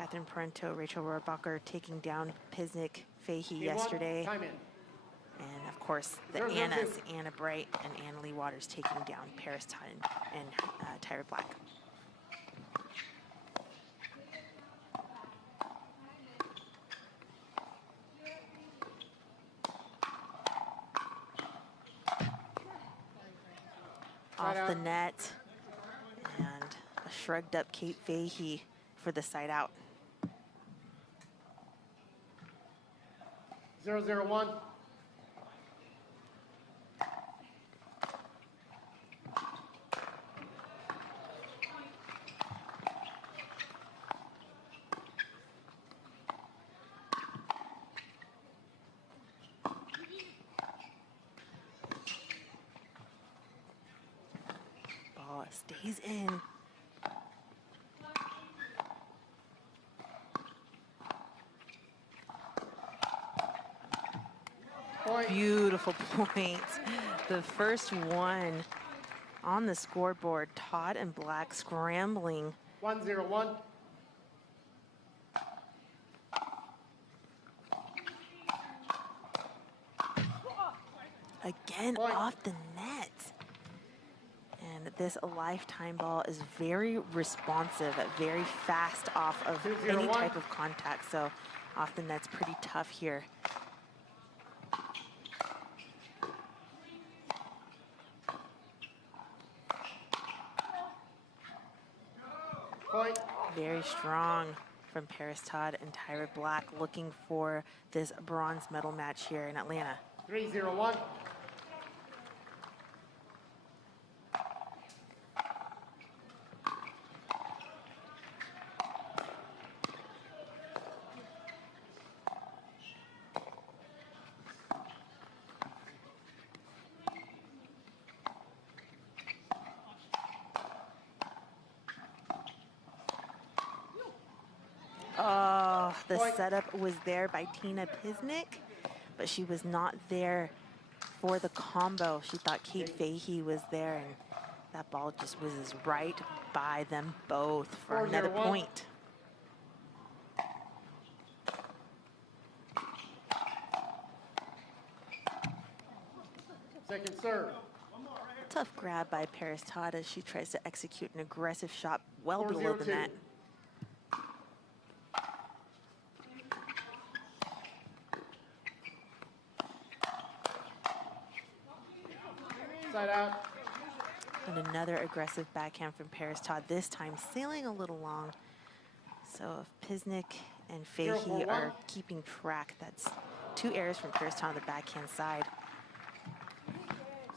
Catherine Parento, Rachel Rohrbacher taking down Pisnik, Fahey yesterday. And of course, the Annas, Anna Bright and Anna Lee Waters taking down Parris Todd and Tyra Black. Off the net, and a shrugged up Kate Fahey for the side out. 0-0-1. Ball stays in. Beautiful point. The first one on the scoreboard. Todd and Black scrambling. 1-0-1. Again, off the net. And this lifetime ball is very responsive, very fast off of any type of contact. So off the net's pretty tough here. Very strong from Parris Todd and Tyra Black, looking for this bronze medal match here in Atlanta. 3-0-1. Oh, the setup was there by Tina Pisnik, but she was not there for the combo. She thought Kate Fahey was there, and that ball just whizzes right by them both for another point. Second serve. Tough grab by Parris Todd as she tries to execute an aggressive shot well below the net. Side out. And another aggressive backhand from Parris Todd, this time sailing a little long. So if Pisnik and Fahey are keeping track, that's 2 errors from Parris Todd on the backhand side.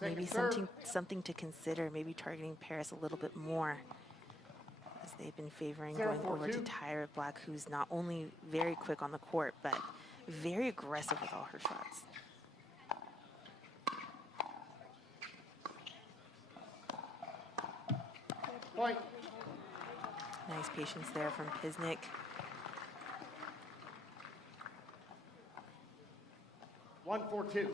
Maybe something to consider, maybe targeting Parris a little bit more, as they've been favoring going over to Tyra Black, who's not only very quick on the court, but very aggressive with all her shots. Point. Nice patience there from Pisnik. One, 4-2.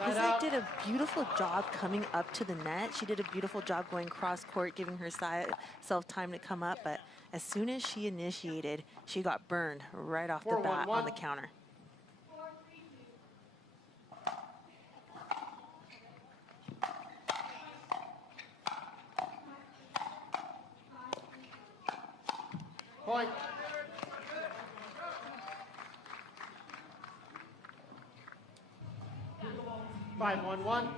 Pisnik did a beautiful job coming up to the net. She did a beautiful job going cross court, giving herself time to come up. But as soon as she initiated, she got burned right off the bat on the counter. Point. 5-1-1.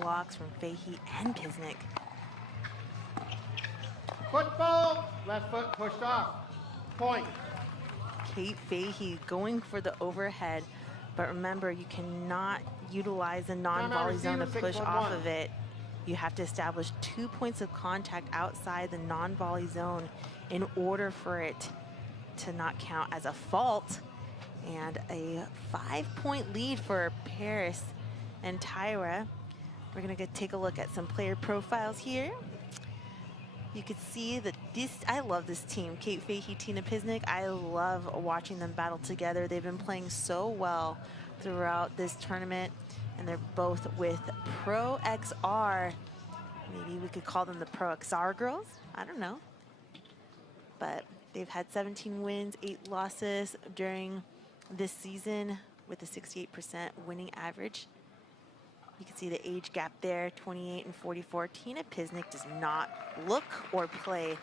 blocks from Fahey and Pisnik. Football, left foot pushed off. Point. Kate Fahey going for the overhead, but remember, you cannot utilize a non-volley zone to push off of it. You have to establish 2 points of contact outside the non-volley zone in order for it to not count as a fault. And a 5-point lead for Parris and Tyra. We're gonna take a look at some player profiles here. You could see that I love this team, Kate Fahey, Tina Pisnik. I love watching them battle together. They've been playing so well throughout this tournament, and they're both with Pro XR. Maybe we could call them the Pro XR girls. I don't know. But they've had 17 wins, 8 losses during this season with a 68% winning average. You can see the age gap there, 28 and 44. Tina Pisnik does not look or play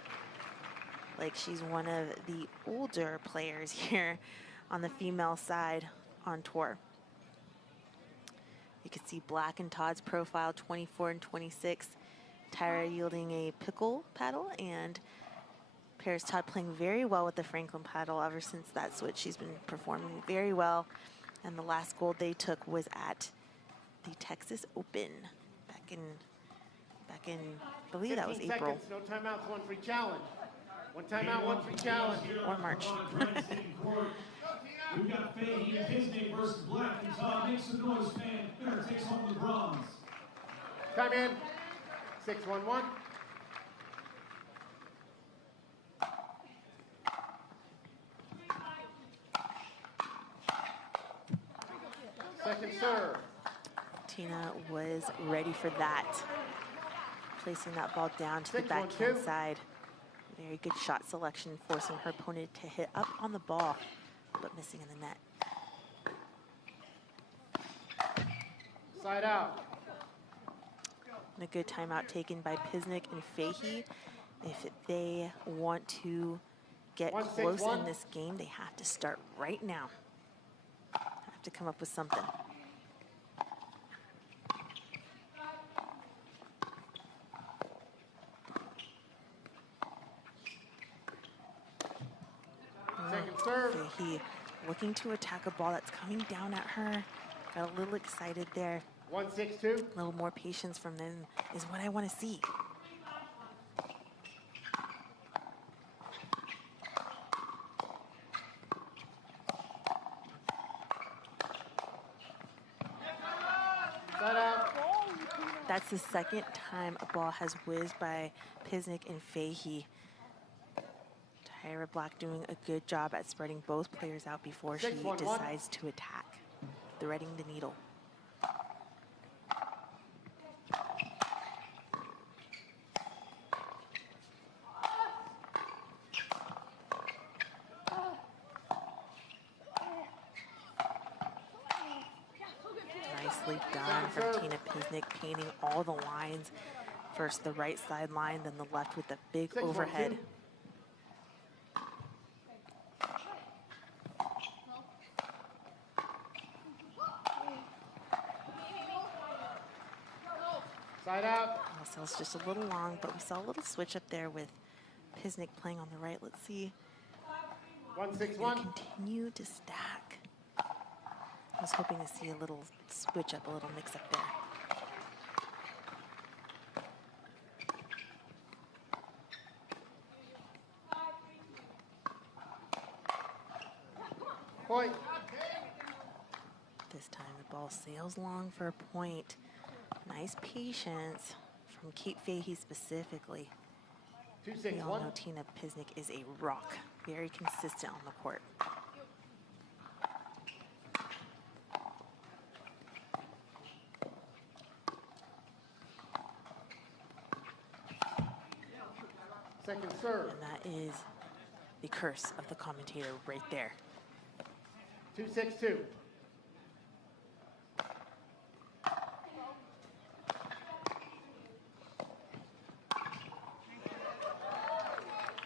like she's one of the older players here on the female side on tour. You can see Black and Todd's profile, 24 and 26. Tyra yielding a pickle paddle, and Parris Todd playing very well with the Franklin paddle ever since that switch. She's been performing very well, and the last gold they took was at the Texas Open back in I believe that was April. No timeouts, one free challenge. One timeout, one free challenge. Or March. We've got Fahey and Pisnik versus Black and Todd. Make some noise, fan. Winner takes home the bronze. Time in. 6-1-1. Second serve. Tina was ready for that. Placing that ball down to the backhand side. Very good shot selection, forcing her opponent to hit up on the ball, but missing in the net. Side out. And a good timeout taken by Pisnik and Fahey. If they want to get close in this game, they have to start right now. Have to come up with something. Second serve. Fahey looking to attack a ball that's coming down at her. Got a little excited there. 1-6-2. A little more patience from them is what I want to see. That's the second time a ball has whizzed by Pisnik and Fahey. Tyra Black doing a good job at spreading both players out before she decides to attack, threading the needle. Nicely done from Tina Pisnik, painting all the lines. First the right side line, then the left with the big overhead. Side out. Also, it's just a little long, but we saw a little switch up there with Pisnik playing on the right. Let's see. 1-6-1. Continue to stack. I was hoping to see a little switch up, a little mix up there. Point. This time the ball sails long for a point. Nice patience from Kate Fahey specifically. We all know Tina Pisnik is a rock, very consistent on the court. Second serve. And that is the curse of the commentator right there. 2-6-2.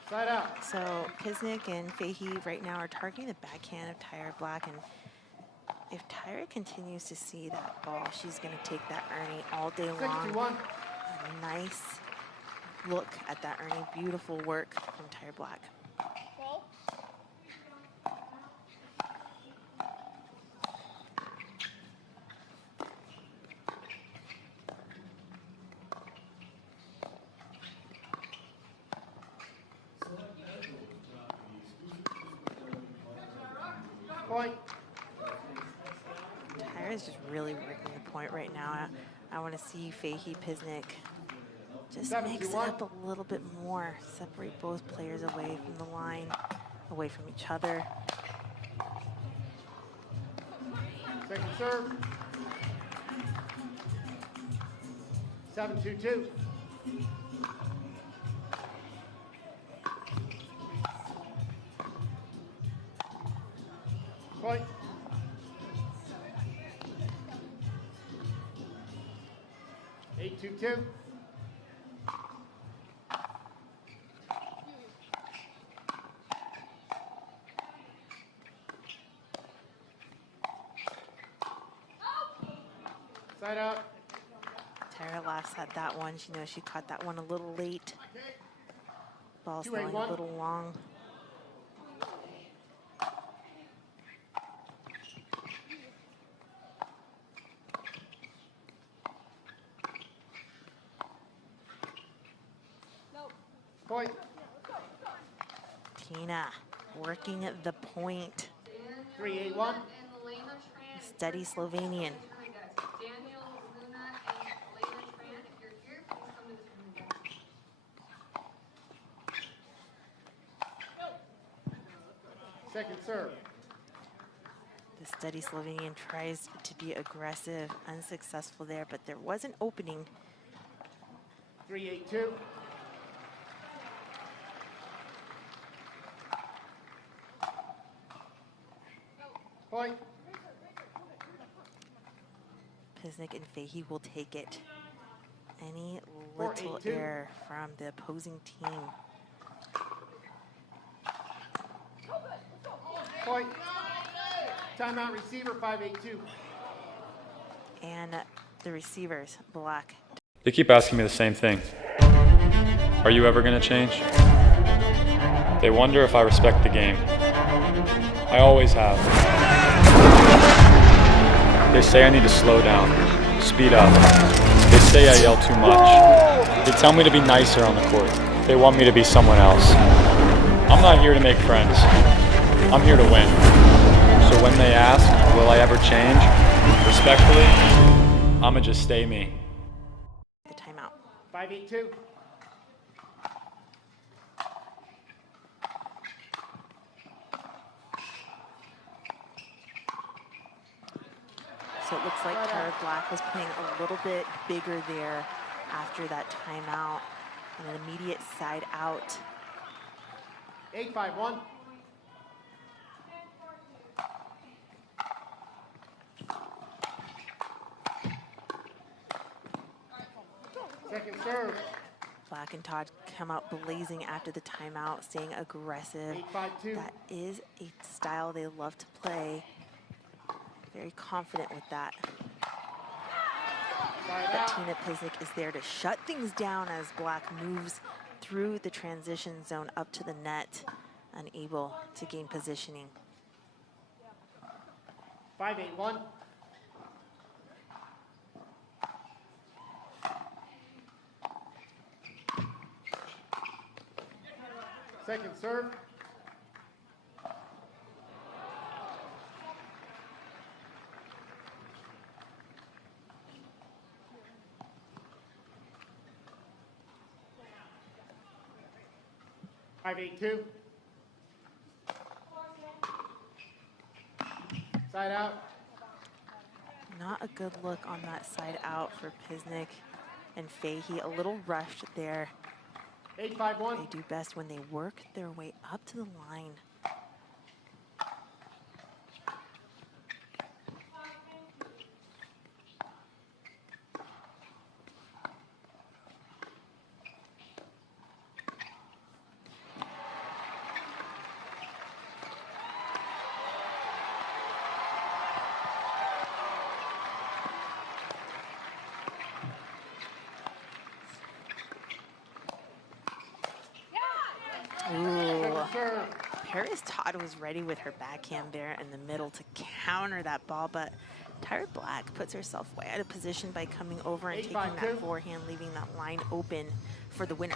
Side out. So Pisnik and Fahey right now are targeting the backhand of Tyra Black, and If Tyra continues to see that ball, she's going to take that Ernie all day long. 61. A nice look at that Ernie. Beautiful work from Tyra Black. Point. Tyra's just really working the point right now. I want to see Fahey Pisnik just mix it up a little bit more. Separate both players away from the line, away from each other. Second serve. 7-2-2. Point. Eight, 2-2. Side out. Tyra laughs at that one. She knows she caught that one a little late. Ball's throwing a little long. Point. Tina working at the point. 3-8-1. Steady Slovenian. Second serve. The steady Slovenian tries to be aggressive, unsuccessful there, but there was an opening. 3-8-2. Point. Pisnik and Fahey will take it. Any little 4-8-2. error from the opposing team. Point. Timeout receiver, 5-8-2. And the receivers, Black. They keep asking me the same thing. Are you ever going to change? They wonder if I respect the game. I always have. They say I need to slow down, speed up. They say I yell too much. They tell me to be nicer on the court. They want me to be someone else. I'm not here to make friends. I'm here to win. So when they ask, will I ever change? Respectfully, I'ma just stay me. The timeout. 5-8-2. So it looks like Tyra Black was playing a little bit bigger there after that timeout. And an immediate side out. 8-5-1. Second serve. Black and Todd come out blazing after the timeout, staying aggressive. 8-5-2. That is a style they love to play. Very confident with that. But Tina Pisnik is there to shut things down as Black moves through the transition zone up to the net, unable to gain positioning. 5-8-1. Second serve. Five, 8-2. Side out. Not a good look on that side out for Pisnik and Fahey. A little rushed there. 8-5-1. They do best when they work their way up to the line. serve. Parris Todd was ready with her backhand there in the middle to counter that ball, but Tyra Black puts herself way out of position by coming over and taking that forehand, leaving that line open for the winner.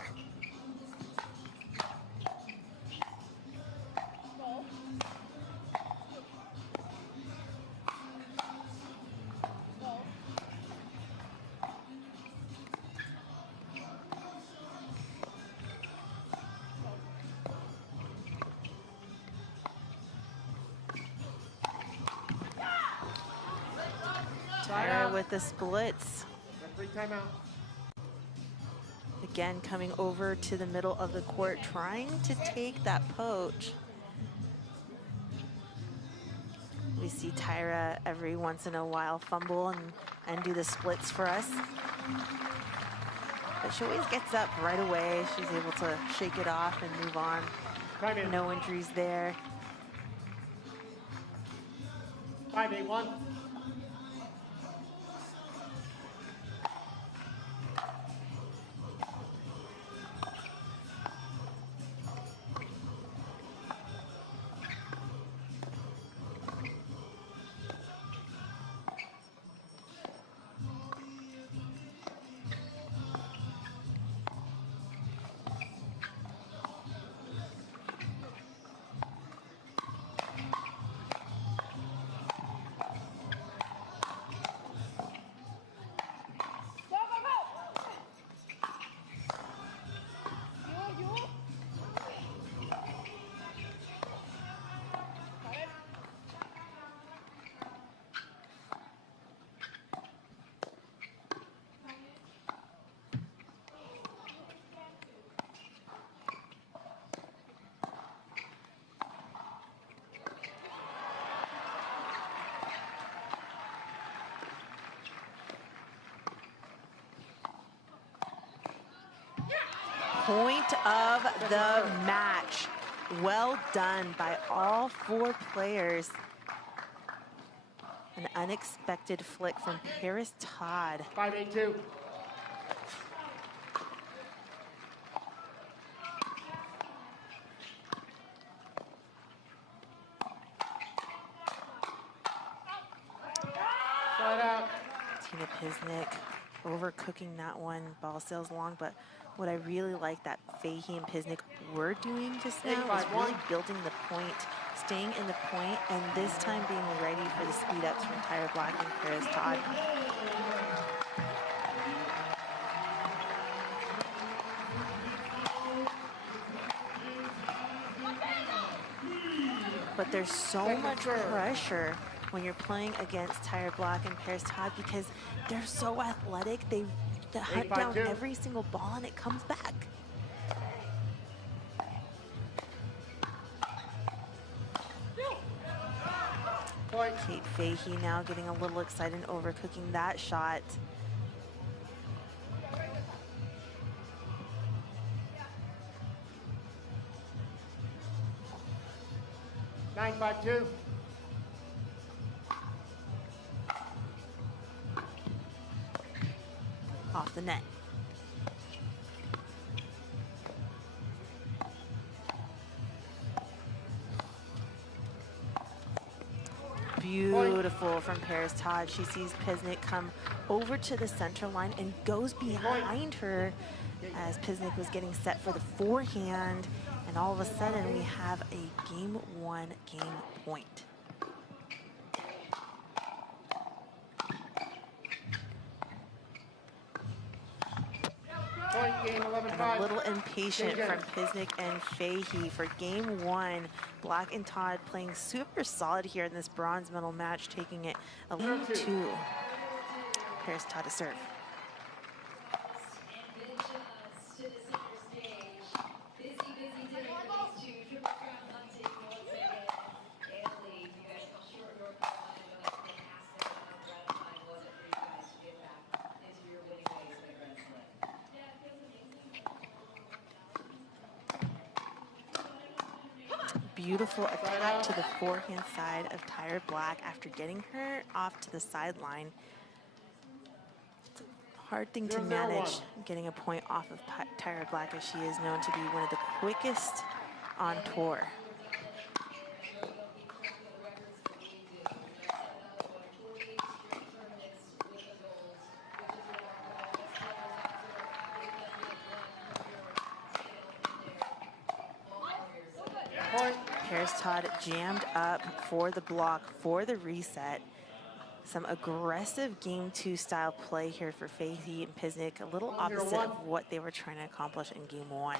Tyra with the splits. Referee timeout. Again, coming over to the middle of the court, trying to take that poach. We see Tyra every once in a while fumble and do the splits for us. But she always gets up right away. She's able to shake it off and move on. No injuries there. 5-8-1. Point of the match. Well done by all four players. An unexpected flick from Parris Todd. 5-8-2. Side out. Tina Pisnik overcooking that one. Ball sails long, but what I really like that Fahey and Pisnik were doing just now was really building the point, staying in the point, and this time being ready for the speed ups from Tyra Black and Parris Todd. But there's so much pressure when you're playing against Tyra Black and Parris Todd because they're so athletic. They hunt down every single ball and it comes back. Kate Fahey now getting a little excited and overcooking that shot. Nine, 5-2. Off the net. Beautiful from Parris Todd. She sees Pisnik come over to the center line and goes behind her as Pisnik was getting set for the forehand. And all of a sudden we have a game one game point. Game 11-5. And a little impatient from Pisnik and Fahey for game one. Black and Todd playing super solid here in this bronze medal match, taking it 11-2. Parris Todd to serve. Beautiful attack to the forehand side of Tyra Black after getting her off to the sideline. It's a hard thing to manage, getting a point off of Tyra Black, as she is known to be one of the quickest on tour. Parris Todd jammed up for the block, for the reset. Some aggressive game 2 style play here for Fahey and Pisnik, a little opposite of what they were trying to accomplish in game 1.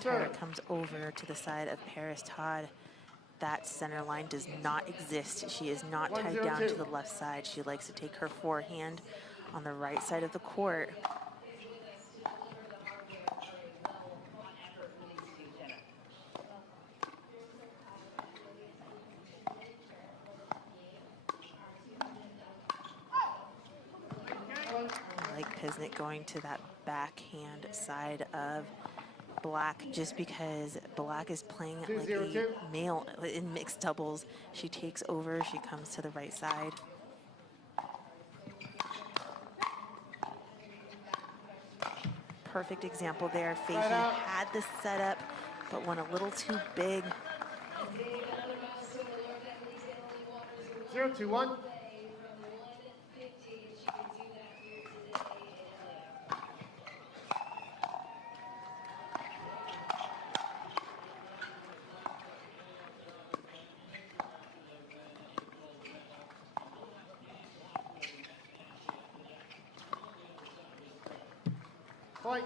Tyra comes over to the side of Parris Todd. That center line does not exist. She is not tied down to the left side. She likes to take her forehand on the right side of the court. I like Pisnik going to that backhand side of Black just because Black is playing like a male in mixed doubles. She takes over, she comes to the right side. Perfect example there. Fahey had the setup, but went a little too big. 0-2-1. Point.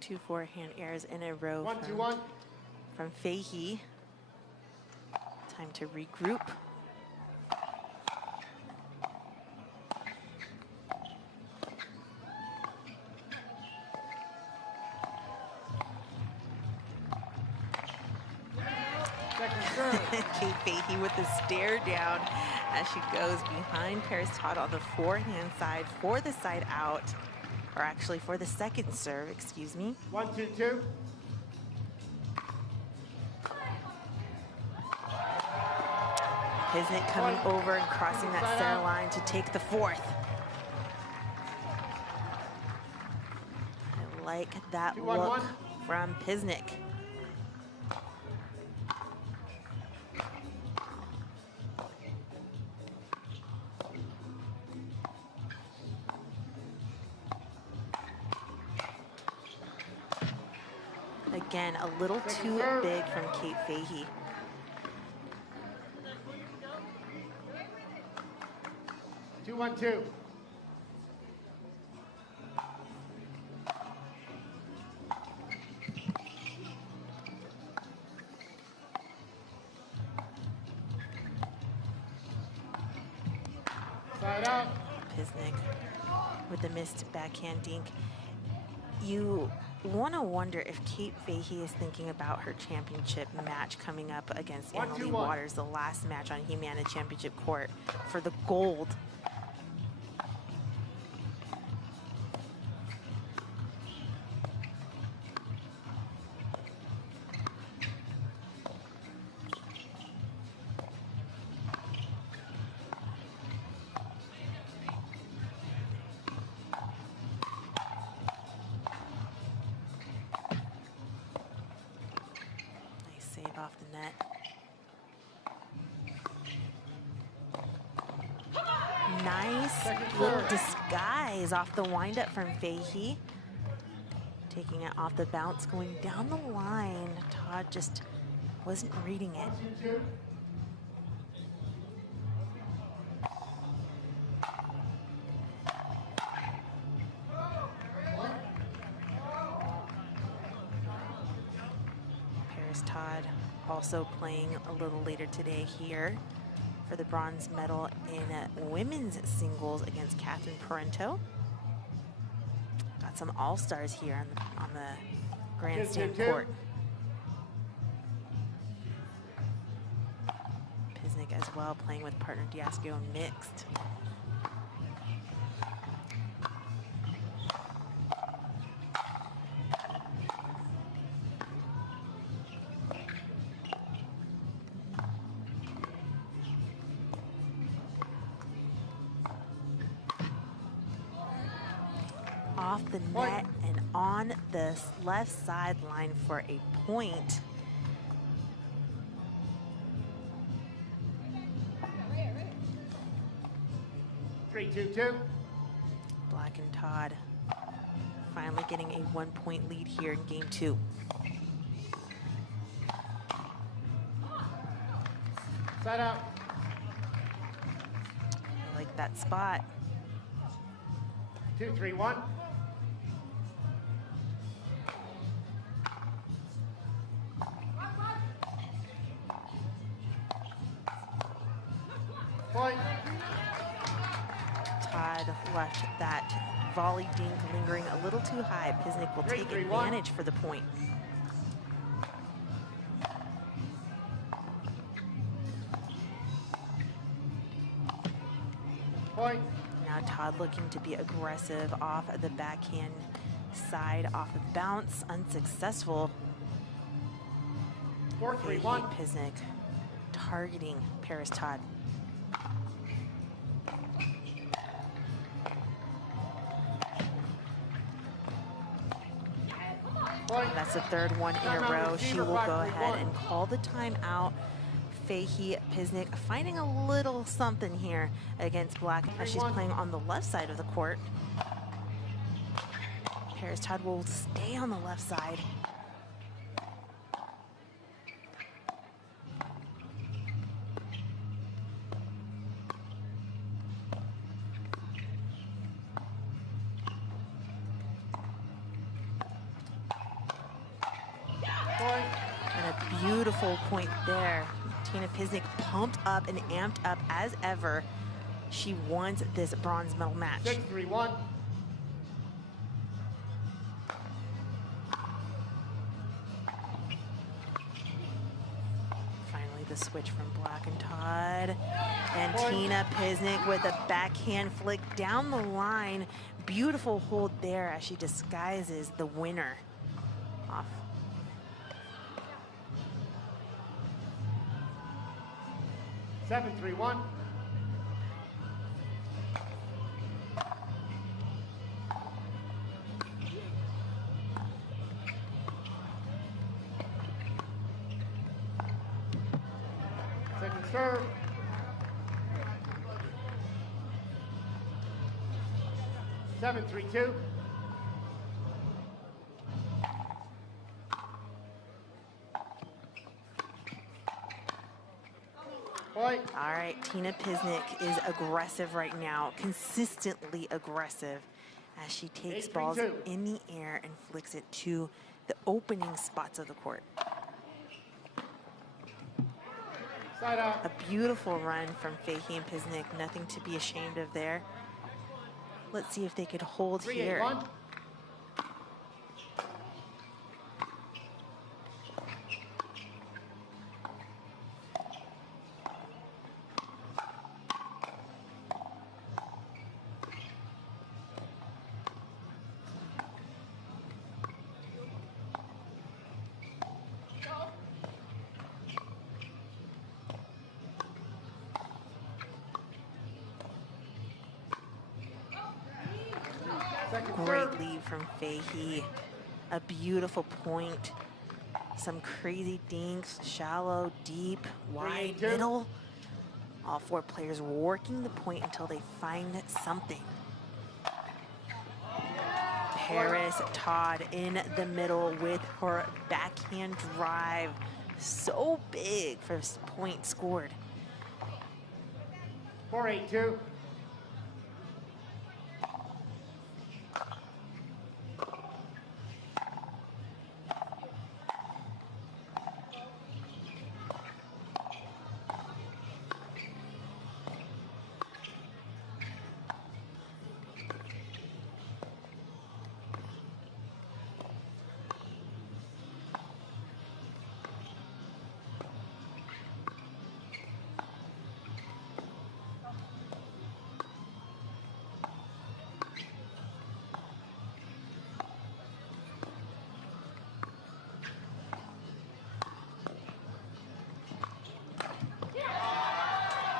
2 forehand airs in a row 1-2-1. from Fahey. Time to regroup. Kate Fahey with the stare down as she goes behind Parris Todd on the forehand side for the side out, or actually for the second serve, excuse me. 1-2-2. Pisnik coming over and crossing that center line to take the fourth. I like that look from Pisnik. Again, a little too big from Kate Fahey. Two, 1-2. Side out. Pisnik with the missed backhand dink. You want to wonder if Kate Fahey is thinking about her championship match coming up against Annalie Waters, the last match on Humana Championship Court for the gold. Off the net. Nice little disguise off the windup from Fahey. Taking it off the bounce, going down the line. Todd just wasn't reading it. Parris Todd also playing a little later today here for the bronze medal in women's singles against Catherine Parento. Got some all-stars here on the grandstand court. Pisnik as well, playing with partner Diasco mixed. off the net and on the left sideline for a point. Three, two, two. Black and Todd finally getting a 1-point lead here in game 2. Set up. I like that spot. 2, 3, 1. Point. Todd left that volley dink lingering a little too high. Pisnik will take advantage for the point. Point. Now Todd looking to be aggressive off the backhand side, off of bounce, unsuccessful. 4, 3, 1. Pisnik targeting Parris Todd. Point. That's the third one in a row. She will go ahead and call the timeout. Fahey Pisnik finding a little something here against Black as she's playing on the left side of the court. Parris Todd will stay on the left side. And a beautiful point there. Tina Pisnik pumped up and amped up as ever. She wants this bronze medal match. 6, 3, 1. Finally the switch from Black and Todd. And Tina Pisnik with a backhand flick down the line. Beautiful hold there as she disguises the winner off. Seven, 3, 1. Second serve. 7, 3, 2. Point. All right, Tina Pisnik is aggressive right now, consistently aggressive as she takes balls in the air and flicks it to the opening spots of the court. Side out. A beautiful run from Fahey and Pisnik, nothing to be ashamed of there. Let's see if they could hold 3, here. 8, 1. Great lead from Fahey. A beautiful point. Some crazy dinks, shallow, deep, wide, middle. All 4 players working the point until they find something. Parris Todd in the middle with her backhand drive. So big for this point scored. 4, 8, 2.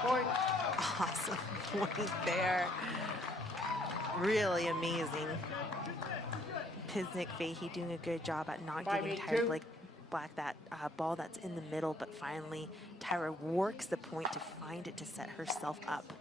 Point. Awesome point there. Really amazing. Pisnik, Fahey doing a good job at not giving Tyra Black that ball that's in the middle, but finally Tyra works the point to find it to set herself up.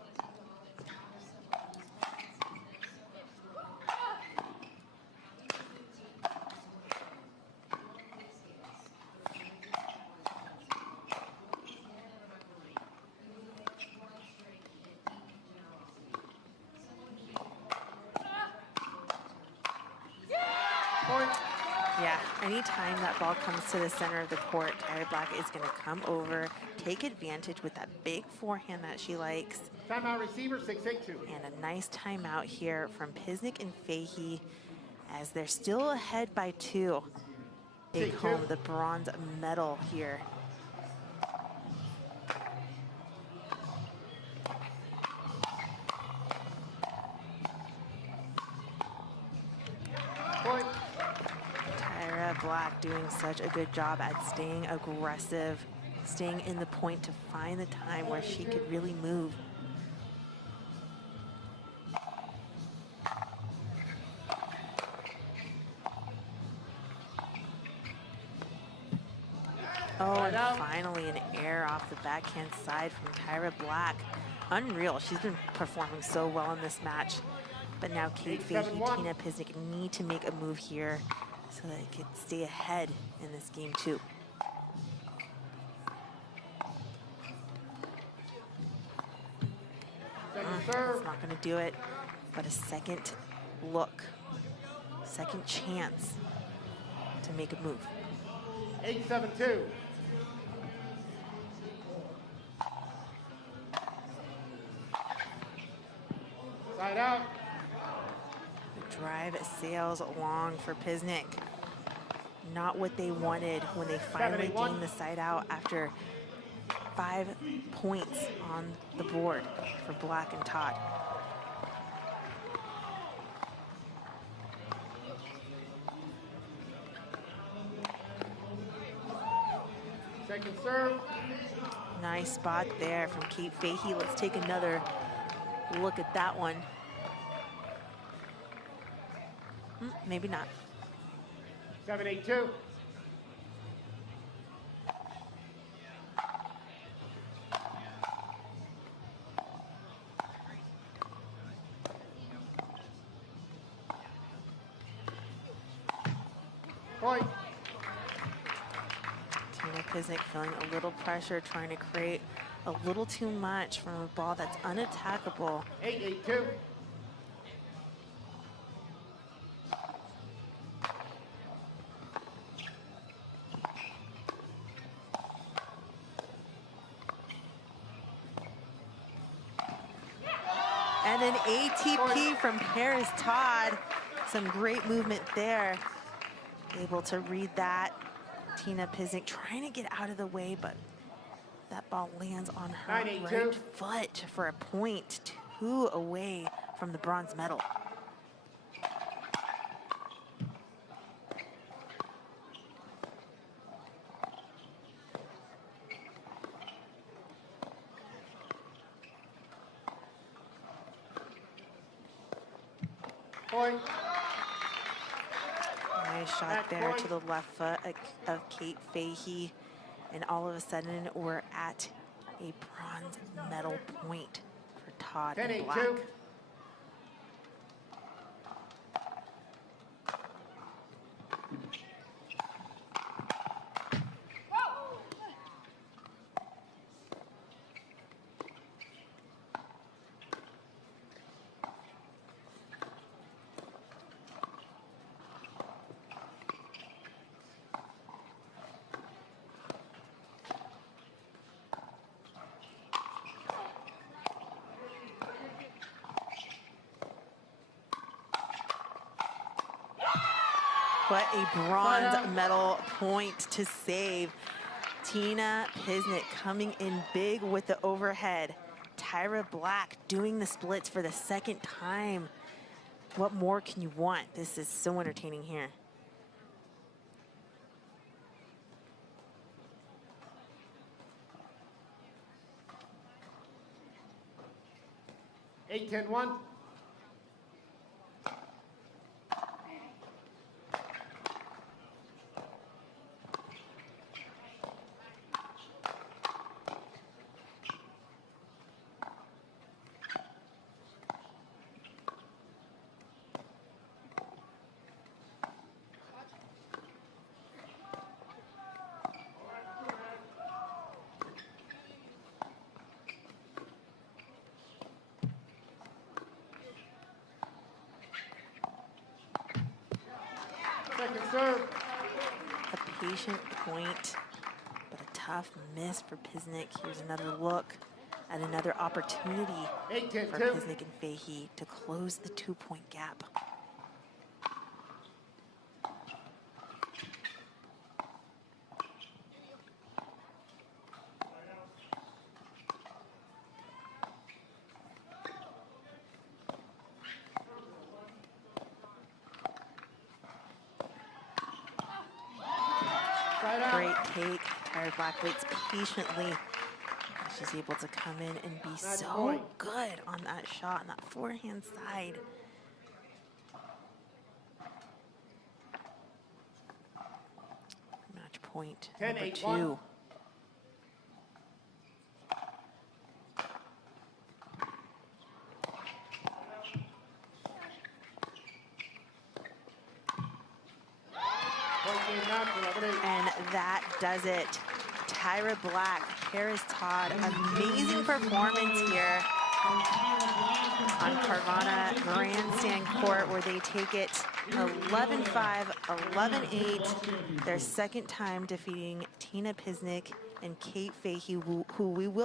Yeah, anytime that ball comes to the center of the court, Tyra Black is going to come over, take advantage with that big forehand that she likes. Timeout receiver, 6-8-2. And a nice timeout here from Pisnik and Fahey as they're still ahead by 2. Take home the bronze medal here. Point. Tyra Black doing such a good job at staying aggressive, staying in the point to find the time where she could really move. Oh, and finally an air off the backhand side from Tyra Black. Unreal. She's been performing so well in this match. But now Kate Fahey, Tina Pisnik need to make a move here so that they could stay ahead in this game too. It's not going to do it, but a second look, second chance to make a move. 8-7-2. Side out. The drive sails along for Pisnik. Not what they wanted when they finally gained the side out after 5 points on the board for Black and Todd. Second serve. Nice spot there from Kate Fahey. Let's take another look at that one. Maybe not. 7-8-2. Point. Tina Pisnik feeling a little pressure, trying to create a little too much from a ball that's unattackable. 8-8-2. And an ATP from Parris Todd. Some great movement there. Able to read that. Tina Pisnik trying to get out of the way, but that ball lands on her right foot for a point, 2 away from the bronze medal. Point. Nice shot there to the left foot of Kate Fahey. And all of a sudden, we're at a bronze medal point for Todd and Black. What a bronze medal point to save. Tina Pisnik coming in big with the overhead. Tyra Black doing the splits for the second time. What more can you want? This is so entertaining here. serve. A patient point, but a tough miss for Pisnik. Here's another look at another opportunity 8-10, for 2. Pisnik and Fahey to close the 2-point gap. Great take. Tyra Black waits patiently. She's able to come in and be so good on that shot, on that forehand side. Match point number 2. And that does it. Tyra Black, Parris Todd, amazing performance here on Carvana Grandstand Court, where they take it 11-5, 11-8. Their second time defeating Tina Pisnik and Kate Fahey, who we will